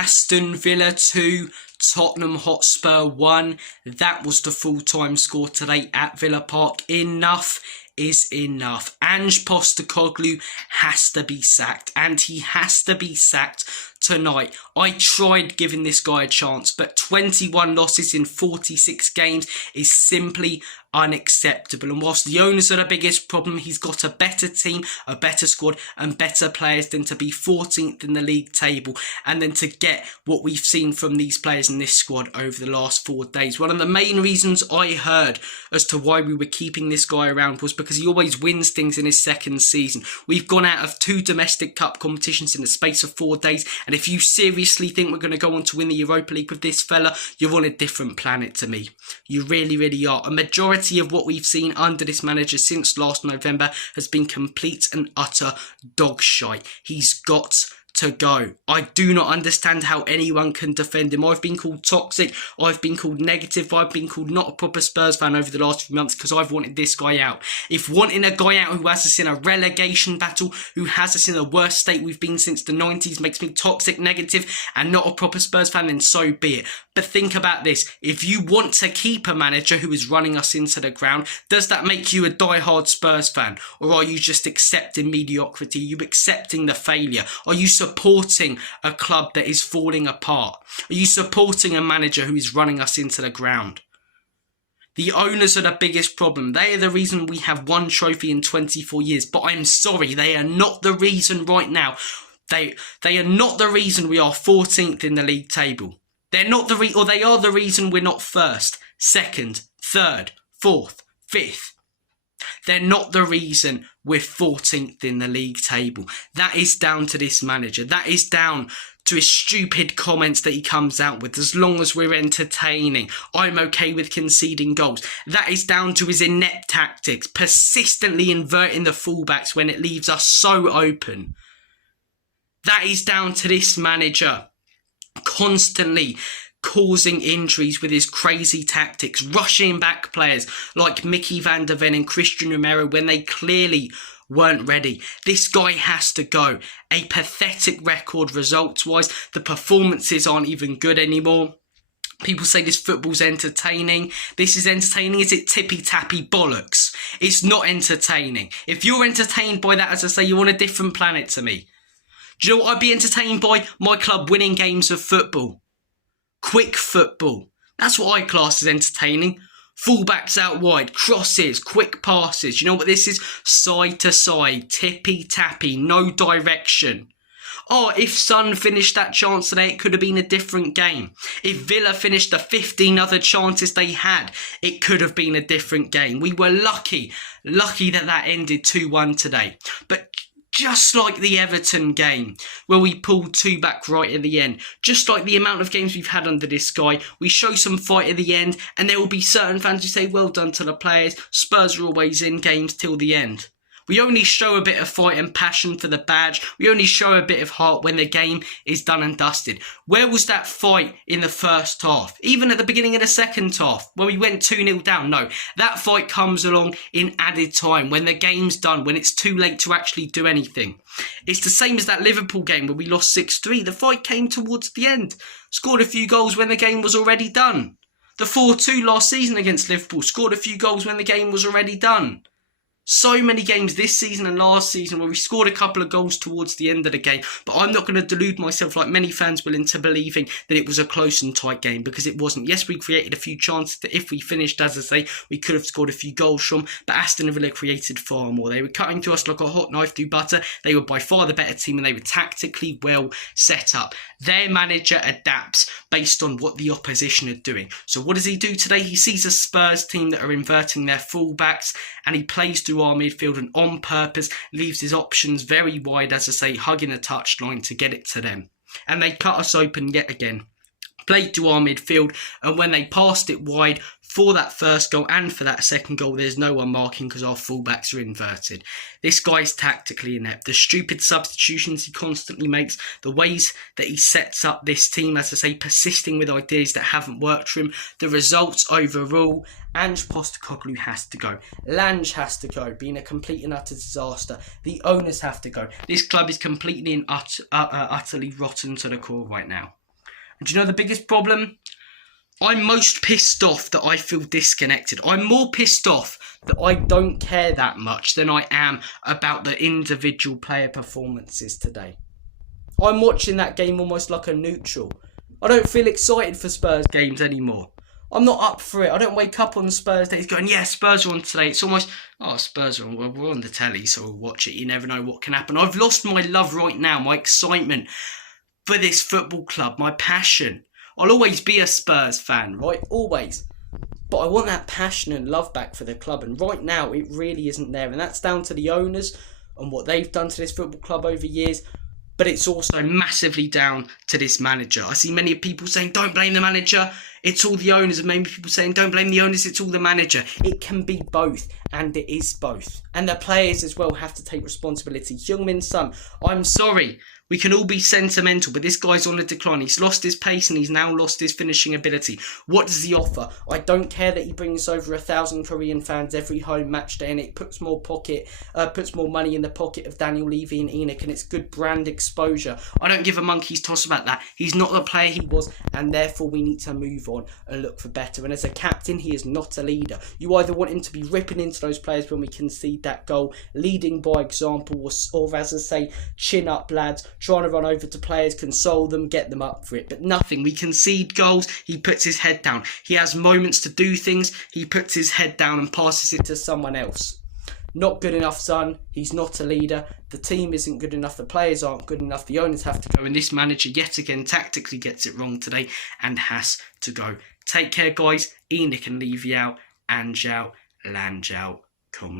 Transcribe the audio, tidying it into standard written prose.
Aston Villa 2, Tottenham Hotspur 1. That was the full-time score today at Villa Park. Enough is enough. Ange Postecoglou has to be sacked, and he has to be sacked tonight. I tried giving this guy a chance, but 21 losses in 46 games is simply unacceptable. And whilst the owners are the biggest problem, he's got a better team, a better squad and better players than to be 14th in the league table, and then to get what we've seen from these players in this squad over the last 4 days. One of the main reasons I heard as to why we were keeping this guy around was because he always wins things in his second season. We've gone out of 2 domestic cup competitions in the space of 4 days, and if you seriously think we're going to go on to win the Europa League with this fella, you're on a different planet to me. You really, really are. A majority of what we've seen under this manager since last November has been complete and utter dog shite. He's got to go. I do not understand how anyone can defend him. I've been called toxic, I've been called negative, I've been called not a proper Spurs fan over the last few months because I've wanted this guy out. If wanting a guy out who has us in a relegation battle, who has us in the worst state we've been since the 90s makes me toxic, negative and not a proper Spurs fan, then so be it. But think about this, if you want to keep a manager who is running us into the ground, does that make you a die-hard Spurs fan? Or are you just accepting mediocrity? Are you accepting the failure? Are you supporting a club that is falling apart? Are you supporting a manager who is running us into the ground? The owners are the biggest problem. They are the reason we have 1 trophy in 24 years. But I'm sorry, they are not the reason right now. They are not the reason we are 14th in the league table. They're not they are the reason we're not 1st, 2nd, 3rd, 4th, 5th. They're not the reason we're 14th in the league table. That is down to this manager. That is down to his stupid comments that he comes out with. As long as we're entertaining, I'm okay with conceding goals. That is down to his inept tactics, persistently inverting the fullbacks when it leaves us so open. That is down to this manager constantly causing injuries with his crazy tactics, rushing back players like Mickey van der Ven and Christian Romero when they clearly weren't ready. This guy has to go. A pathetic record results-wise. The performances aren't even good anymore. People say this football's entertaining. This is entertaining. Is it tippy-tappy bollocks? It's not entertaining. If you're entertained by that, as I say, you're on a different planet to me. Do you know what I'd be entertained by? My club winning games of football. Quick football. That's what I class as entertaining. Fullbacks out wide, crosses, quick passes. You know what this is? Side to side, tippy-tappy, no direction. Oh, if Son finished that chance today, it could have been a different game. If Villa finished the 15 other chances they had, it could have been a different game. We were lucky that ended 2-1 today. But just like the Everton game, where we pulled 2 back right at the end, just like the amount of games we've had under this guy, we show some fight at the end, and there will be certain fans who say, well done to the players, Spurs are always in games till the end. We only show a bit of fight and passion for the badge. We only show a bit of heart when the game is done and dusted. Where was that fight in the first half? Even at the beginning of the second half, when we went 2-0 down? No, that fight comes along in added time, when the game's done, when it's too late to actually do anything. It's the same as that Liverpool game where we lost 6-3. The fight came towards the end. Scored a few goals when the game was already done. The 4-2 last season against Liverpool. Scored a few goals when the game was already done. So many games this season and last season where we scored a couple of goals towards the end of the game. But I'm not going to delude myself like many fans will into believing that it was a close and tight game, because it wasn't. Yes, we created a few chances that if we finished, as I say, we could have scored a few goals from. But Aston Villa created far more. They were cutting to us like a hot knife through butter. They were by far the better team and they were tactically well set up. Their manager adapts based on what the opposition are doing. So what does he do today? He sees a Spurs team that are inverting their fullbacks and he plays through our midfield and on purpose leaves his options very wide, as I say, hugging a touchline to get it to them. And they cut us open yet again. Played to our midfield, and when they passed it wide for that first goal and for that second goal, there's no one marking because our fullbacks are inverted. This guy's tactically inept. The stupid substitutions he constantly makes, the ways that he sets up this team, as I say, persisting with ideas that haven't worked for him, the results overall. Ange Postecoglou has to go. Lange has to go, being a complete and utter disaster. The owners have to go. This club is completely and utterly rotten to the core right now. And do you know the biggest problem? I'm most pissed off that I feel disconnected. I'm more pissed off that I don't care that much than I am about the individual player performances today. I'm watching that game almost like a neutral. I don't feel excited for Spurs games anymore. I'm not up for it. I don't wake up on Spurs days going, yeah, Spurs are on today. It's almost, oh, Spurs are on. Well, we're on the telly, so we'll watch it. You never know what can happen. I've lost my love right now, my excitement for this football club, my passion. I'll always be a Spurs fan, right? Always. But I want that passion and love back for the club. And right now, it really isn't there. And that's down to the owners and what they've done to this football club over years. But it's also massively down to this manager. I see many people saying, don't blame the manager. It's all the owners. And maybe people saying, don't blame the owners. It's all the manager. It can be both. And it is both. And the players as well have to take responsibility. Heung-min Son, I'm sorry. We can all be sentimental, but this guy's on a decline. He's lost his pace and he's now lost his finishing ability. What does he offer? I don't care that he brings over 1,000 Korean fans every home match day and it puts more money in the pocket of Daniel Levy and Enoch, and it's good brand exposure. I don't give a monkey's toss about that. He's not the player he was, and therefore we need to move on and look for better. And as a captain, he is not a leader. You either want him to be ripping into those players when we concede that goal, leading by example, or as I say, chin up lads, trying to run over to players, console them, get them up for it. But nothing. We concede goals. He puts his head down. He has moments to do things. He puts his head down and passes it to someone else. Not good enough, Son. He's not a leader. The team isn't good enough. The players aren't good enough. The owners have to go. And this manager, yet again, tactically gets it wrong today and has to go. Take care, guys. Enoch and Levy out. Ange out. Lange out.